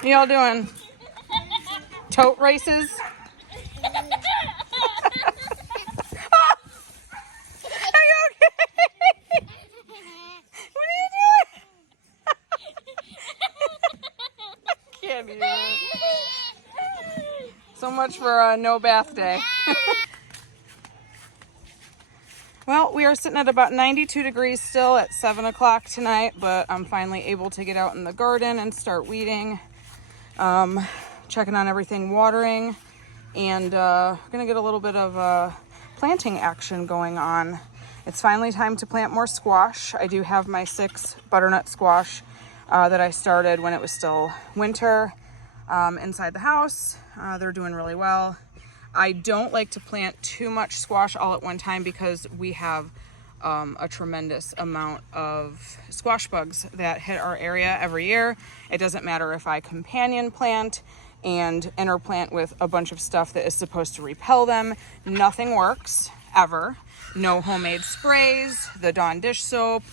What y'all doing? Tote races? Are you okay? What are you doing? Can't even. So much for no bath day. Well, we are sitting at about 92 degrees still at 7 o'clock tonight, but I'm finally able to get out in the garden and start weeding, checking on everything, watering, and gonna get a little bit of planting action going on. It's finally time to plant more squash. I do have my 6 butternut squash that I started when it was still winter inside the house. They're doing really well. I don't like to plant too much squash all at one time because we have a tremendous amount of squash bugs that hit our area every year. It doesn't matter if I companion plant and interplant with a bunch of stuff that is supposed to repel them. Nothing works, ever. No homemade sprays. The Dawn dish soap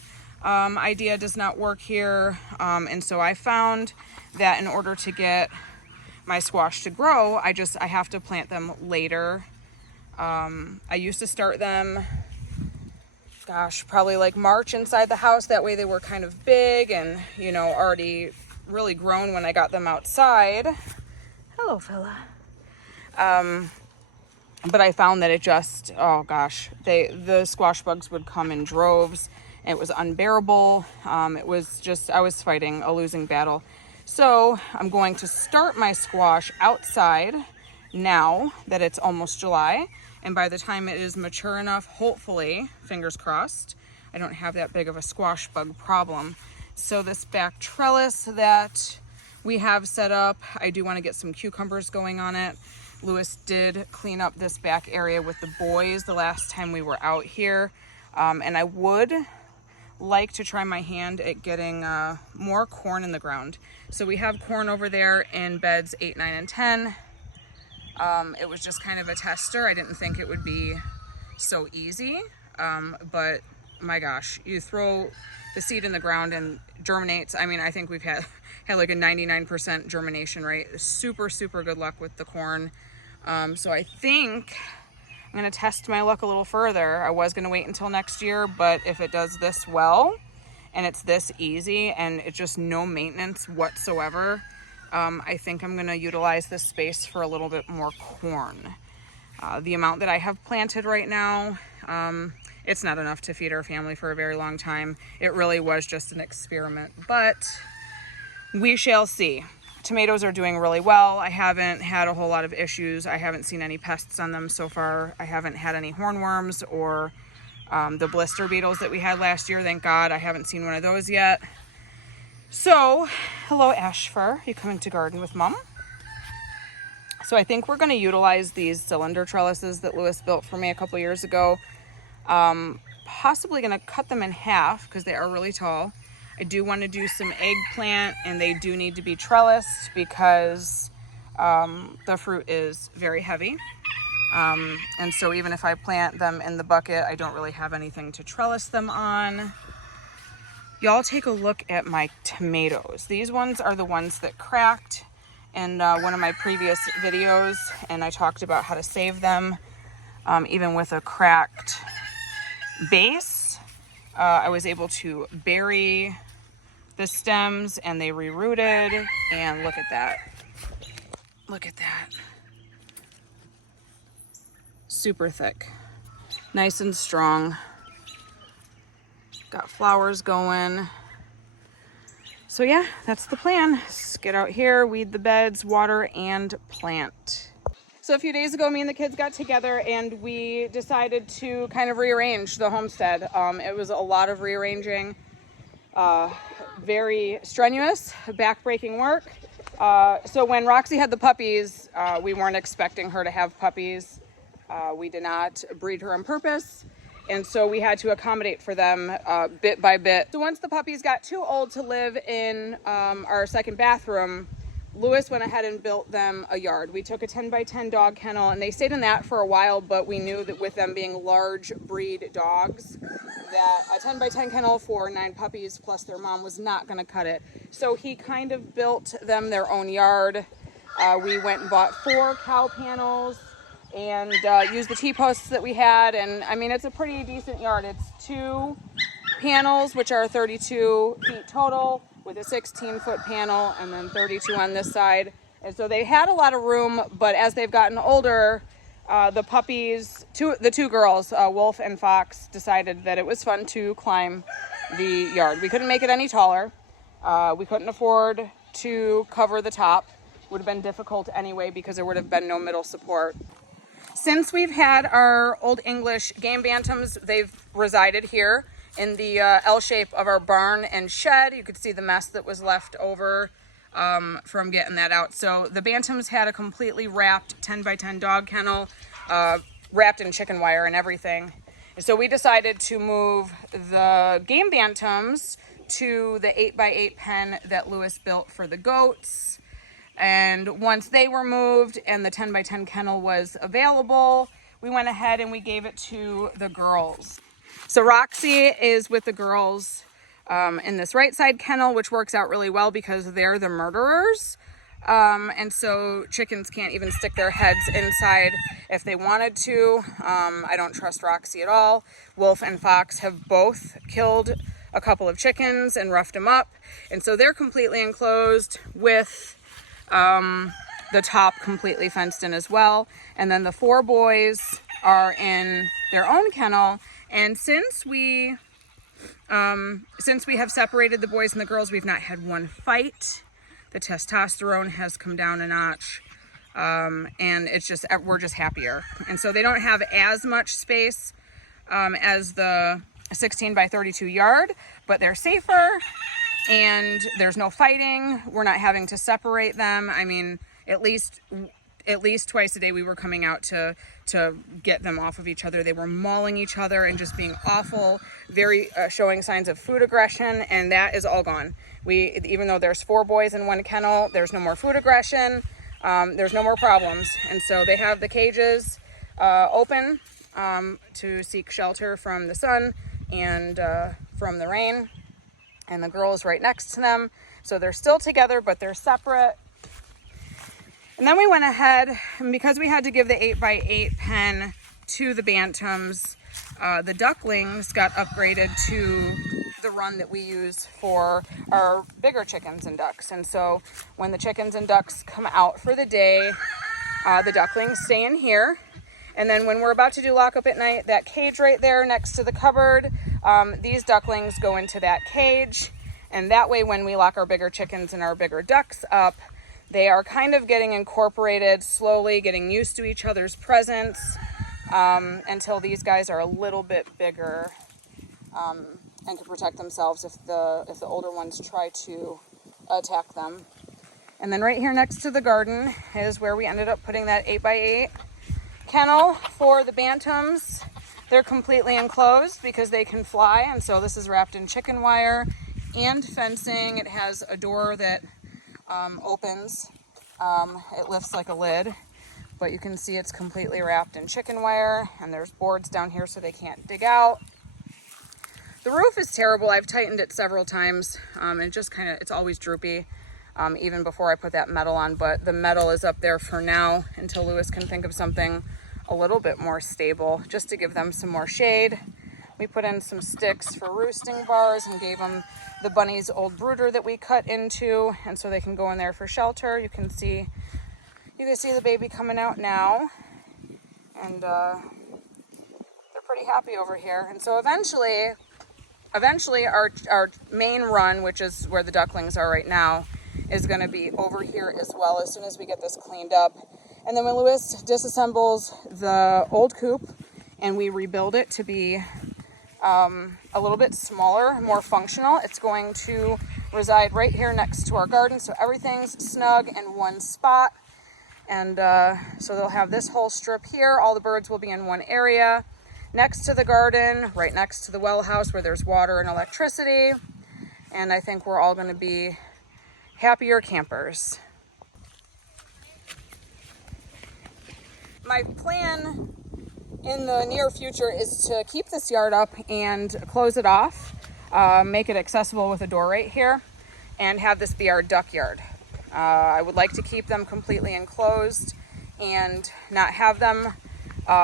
idea does not work here. And so I found that in order to get my squash to grow, I have to plant them later. I used to start them, probably like March inside the house. That way they were kind of big and, already really grown when I got them outside. Hello, fella. But I found that the squash bugs would come in droves. It was unbearable. I was fighting a losing battle. So I'm going to start my squash outside now that it's almost July. And by the time it is mature enough, hopefully, fingers crossed, I don't have that big of a squash bug problem. So this back trellis that we have set up, I do want to get some cucumbers going on it. Lewis did clean up this back area with the boys the last time we were out here. And I would like to try my hand at getting more corn in the ground. So we have corn over there in beds 8, 9, and 10. It was just kind of a tester. I didn't think it would be so easy, but my gosh, you throw the seed in the ground and germinates. I mean, I think we've had like a 99% germination rate. Super, super good luck with the corn. So I think I'm going to test my luck a little further. I was going to wait until next year, but if it does this well and it's this easy and it's just no maintenance whatsoever, I think I'm going to utilize this space for a little bit more corn. The amount that I have planted right now, it's not enough to feed our family for a very long time. It really was just an experiment, but we shall see. Tomatoes are doing really well. I haven't had a whole lot of issues. I haven't seen any pests on them so far. I haven't had any hornworms or the blister beetles that we had last year. Thank God I haven't seen one of those yet. So, hello Ashfur, you coming to garden with Mom? So I think we're going to utilize these cylinder trellises that Lewis built for me a couple years ago. Possibly going to cut them in half because they are really tall. I do want to do some eggplant, and they do need to be trellised because the fruit is very heavy. And so even if I plant them in the bucket, I don't really have anything to trellis them on. Y'all take a look at my tomatoes. These ones are the ones that cracked in one of my previous videos, and I talked about how to save them even with a cracked base. I was able to bury the stems and they rerooted, and look at that. Look at that. Super thick, nice and strong. Got flowers going. So yeah, that's the plan. Just get out here, weed the beds, water, and plant. So a few days ago, me and the kids got together and we decided to kind of rearrange the homestead. It was a lot of rearranging, very strenuous, back-breaking work. So when Roxy had the puppies, we weren't expecting her to have puppies. We did not breed her on purpose. And so we had to accommodate for them bit by bit. So once the puppies got too old to live in our second bathroom, Lewis went ahead and built them a yard. We took a 10 by 10 dog kennel, and they stayed in that for a while, but we knew that with them being large breed dogs, that a 10 by 10 kennel for 9 puppies plus their mom was not going to cut it. So he kind of built them their own yard. We went and bought 4 cow panels and used the T-posts that we had, and I mean, it's a pretty decent yard. It's 2 panels, which are 32 feet total, with a 16-foot panel, and then 32 on this side. And so they had a lot of room, but as they've gotten older, the puppies, the 2 girls, Wolf and Fox, decided that it was fun to climb the yard. We couldn't make it any taller. We couldn't afford to cover the top. Would have been difficult anyway because there would have been no middle support. Since we've had our Old English game bantams, they've resided here in the L shape of our barn and shed. You could see the mess that was left over from getting that out. So the bantams had a completely wrapped 10 by 10 dog kennel, wrapped in chicken wire and everything. And so we decided to move the game bantams to the 8 by 8 pen that Lewis built for the goats. And once they were moved and the 10 by 10 kennel was available, we went ahead and we gave it to the girls. So Roxy is with the girls in this right side kennel, which works out really well because they're the murderers. And so chickens can't even stick their heads inside if they wanted to. I don't trust Roxy at all. Wolf and Fox have both killed a couple of chickens and roughed them up. And so they're completely enclosed with the top completely fenced in as well. And then the 4 boys are in their own kennel. And since we have separated the boys and the girls, we've not had one fight. The testosterone has come down a notch, and it's just, we're just happier. And so they don't have as much space as the 16 by 32 yard, but they're safer and there's no fighting. We're not having to separate them. I mean, at least twice a day we were coming out to get them off of each other. They were mauling each other and just being awful, very showing signs of food aggression, and that is all gone. Even though there's 4 boys in one kennel, there's no more food aggression. There's no more problems. And so they have the cages open to seek shelter from the sun and from the rain. And the girl is right next to them. So they're still together, but they're separate. And then we went ahead, and because we had to give the 8 by 8 pen to the bantams, the ducklings got upgraded to the run that we use for our bigger chickens and ducks. And so when the chickens and ducks come out for the day, the ducklings stay in here. And then when we're about to do lockup at night, that cage right there next to the cupboard, these ducklings go into that cage. And that way, when we lock our bigger chickens and our bigger ducks up, they are kind of getting incorporated slowly, getting used to each other's presence until these guys are a little bit bigger and can protect themselves if the older ones try to attack them. And then right here next to the garden is where we ended up putting that 8 by 8 kennel for the bantams. They're completely enclosed because they can fly, and so this is wrapped in chicken wire and fencing. It has a door that opens. It lifts like a lid, but you can see it's completely wrapped in chicken wire, and there's boards down here so they can't dig out. The roof is terrible. I've tightened it several times, and it just it's always droopy, even before I put that metal on, but the metal is up there for now until Lewis can think of something a little bit more stable, just to give them some more shade. We put in some sticks for roosting bars and gave them the bunny's old brooder that we cut into, and so they can go in there for shelter. You can see the baby coming out now, and they're pretty happy over here. And so eventually our main run, which is where the ducklings are right now, is going to be over here as well as soon as we get this cleaned up. And then when Lewis disassembles the old coop and we rebuild it to be a little bit smaller, more functional, it's going to reside right here next to our garden, so everything's snug in one spot. And so they'll have this whole strip here. All the birds will be in one area next to the garden, right next to the well house where there's water and electricity. And I think we're all going to be happier campers. my plan in the near future is to keep this yard up and close it off, make it accessible with a door right here, and have this be our duck yard. I would like to keep them completely enclosed and not have them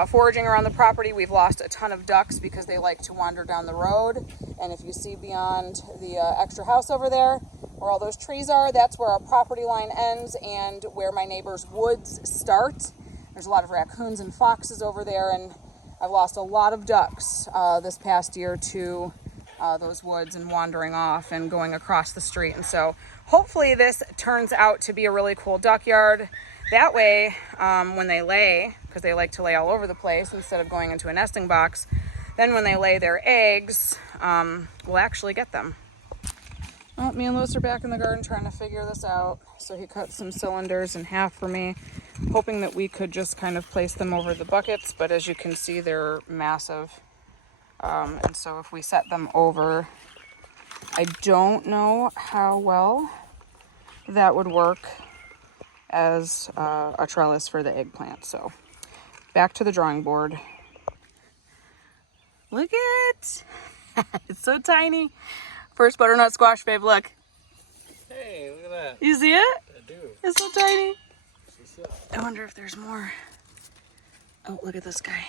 foraging around the property. We've lost a ton of ducks because they like to wander down the road. And if you see beyond the extra house over there, where all those trees are, that's where our property line ends and where my neighbor's woods start. There's a lot of raccoons and foxes over there, and I've lost a lot of ducks this past year to those woods and wandering off and going across the street. And so hopefully this turns out to be a really cool duck yard. That way, when they lay, because they like to lay all over the place instead of going into a nesting box, then when they lay their eggs, we'll actually get them. Well, me and Lewis are back in the garden trying to figure this out. So he cut some cylinders in half for me, hoping that we could just kind of place them over the buckets. But as you can see, they're massive. And so if we set them over, I don't know how well that would work as a trellis for the eggplant. So back to the drawing board. Look it! It's so tiny. First butternut squash, babe, look. Hey, look at that. You see it? I do. It's so tiny. I wonder if there's more. Oh, look at this guy.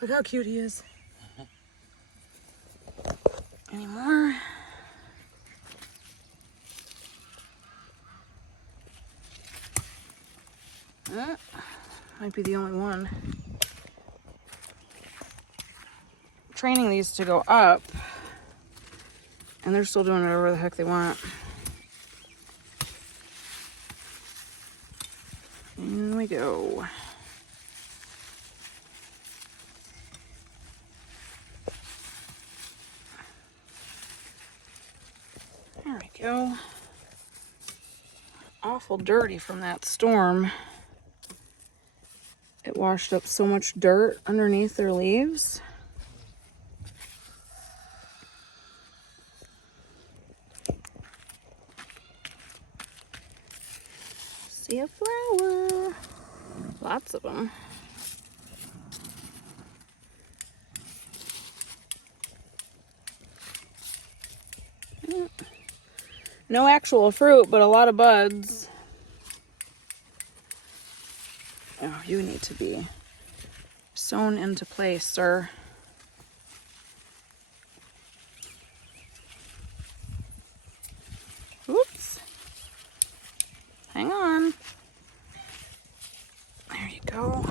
Look how cute he is. Any more? Might be the only one. Training these to go up, and they're still doing whatever the heck they want. In we go. There we go. Awful dirty from that storm. It washed up so much dirt underneath their leaves. See a flower. Lots of them. No actual fruit, but a lot of buds. Oh, you need to be sewn into place, sir. Oops. Hang on. There you go.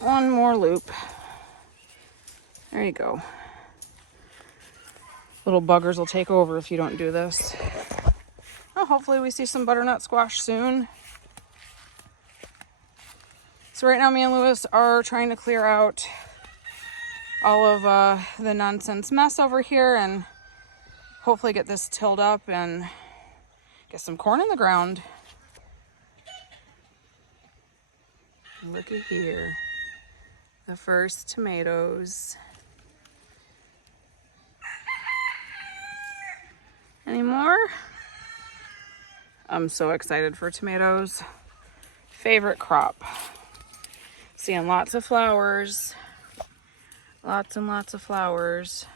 One more loop. There you go. Little buggers will take over if you don't do this. Well, hopefully we see some butternut squash soon. So right now me and Lewis are trying to clear out all of the nonsense mess over here and hopefully get this tilled up and get some corn in the ground. Looky here. The first tomatoes. Any more? I'm so excited for tomatoes. Favorite crop. Seeing lots of flowers. Lots and lots of flowers.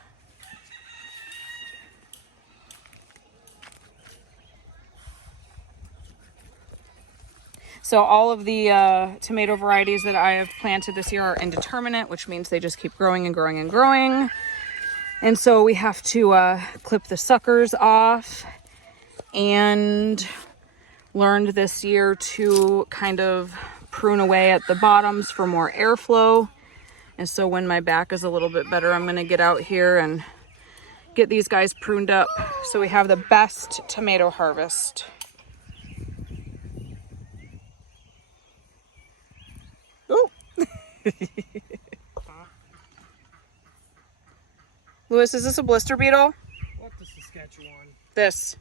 So all of the tomato varieties that I have planted this year are indeterminate, which means they just keep growing and growing and growing. And so we have to clip the suckers off, and learned this year to kind of prune away at the bottoms for more airflow. And so when my back is a little bit better, I'm gonna get out here and get these guys pruned up so we have the best tomato harvest. Oh. Lewis, is this a blister beetle? What the Saskatchewan? This.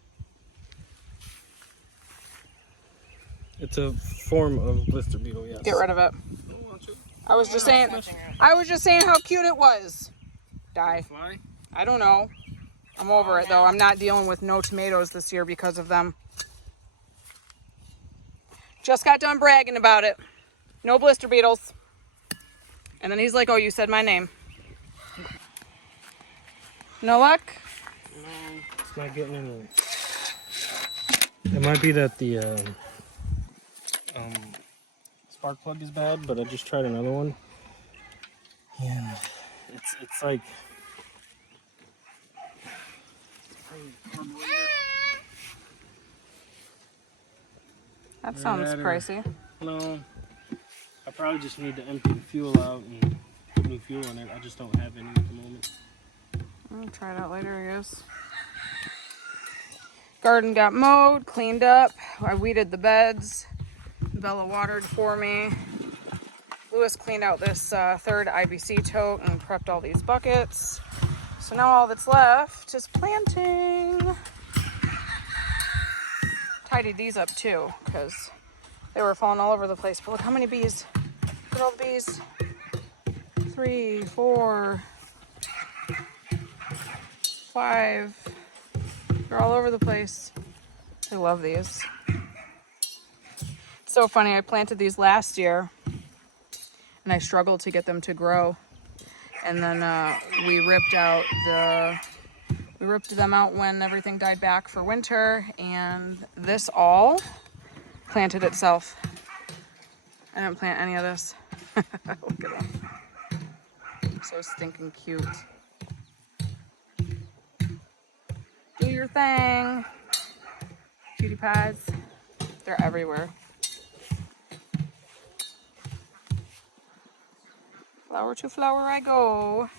It's a form of blister beetle, yes. Get rid of it. I was just saying how cute it was. Die. Fly? I don't know. I'm over it though. I'm not dealing with no tomatoes this year because of them. Just got done bragging about it. No blister beetles. And then he's like, oh, you said my name. No luck? No, it's not getting any. It might be that the spark plug is bad, but I just tried another one. Yeah, it's like That sounds pricey. No, I probably just need to empty the fuel out and put new fuel in it. I just don't have any at the moment. I'll try it out later, I guess. Garden got mowed, cleaned up. I weeded the beds. Bella watered for me. Lewis cleaned out this third IBC tote and prepped all these buckets. So now all that's left is planting. Tidied these up too because they were falling all over the place. But look how many bees. Look at all the bees. 3, 4, 5. They're all over the place. I love these. It's so funny. I planted these last year and I struggled to get them to grow. And then we ripped them out when everything died back for winter, and this all planted itself. I didn't plant any of this. Look at them. So stinking cute. Do your thing. Cutie pies. They're everywhere. Flower to flower I go.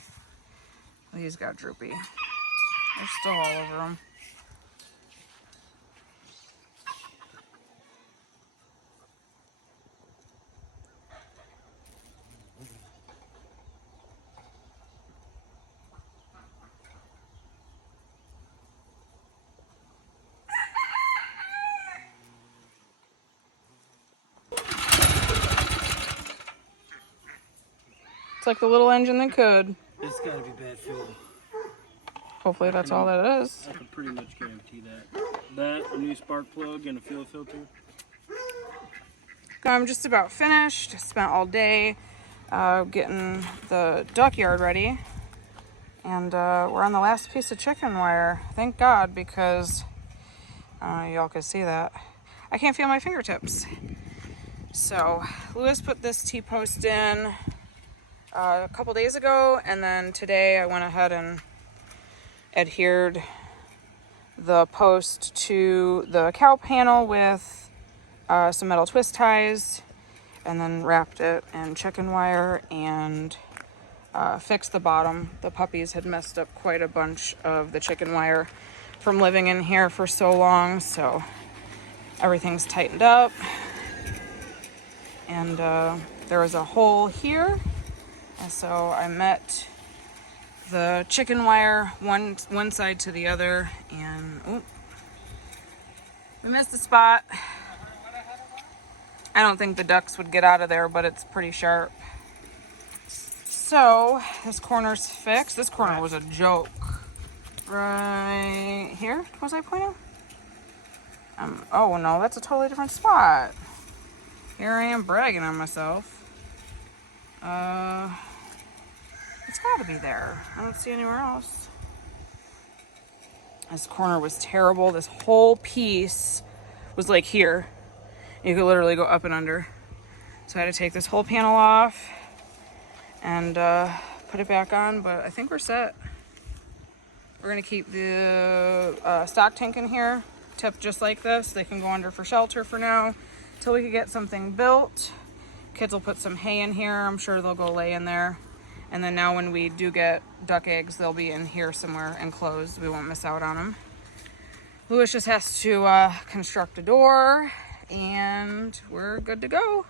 These got droopy. They're still all over them. It's like the little engine that could. It's gotta be bad fuel. Hopefully that's all that is. I can pretty much guarantee that. That, a new spark plug, and a fuel filter. I'm just about finished. I spent all day getting the duck yard ready. And we're on the last piece of chicken wire. Thank God, because y'all can see that. I can't feel my fingertips. So Lewis put this T-post in a couple days ago, and then today I went ahead and adhered the post to the cow panel with some metal twist ties, and then wrapped it in chicken wire and fixed the bottom. The puppies had messed up quite a bunch of the chicken wire from living in here for so long, so everything's tightened up. And there was a hole here, and so I met the chicken wire one side to the other, and we missed the spot. I don't think the ducks would get out of there, but it's pretty sharp. So this corner's fixed. This corner was a joke. Right here, was I pointing? Oh no, that's a totally different spot. Here I am bragging on myself. It's gotta be there. I don't see anywhere else. This corner was terrible. This whole piece was like here. You could literally go up and under. So I had to take this whole panel off and put it back on, but I think we're set. We're gonna keep the stock tank in here, tipped just like this. They can go under for shelter for now, till we can get something built. Kids will put some hay in here. I'm sure they'll go lay in there. And then now when we do get duck eggs, they'll be in here somewhere enclosed. We won't miss out on them. Lewis just has to construct a door, and we're good to go.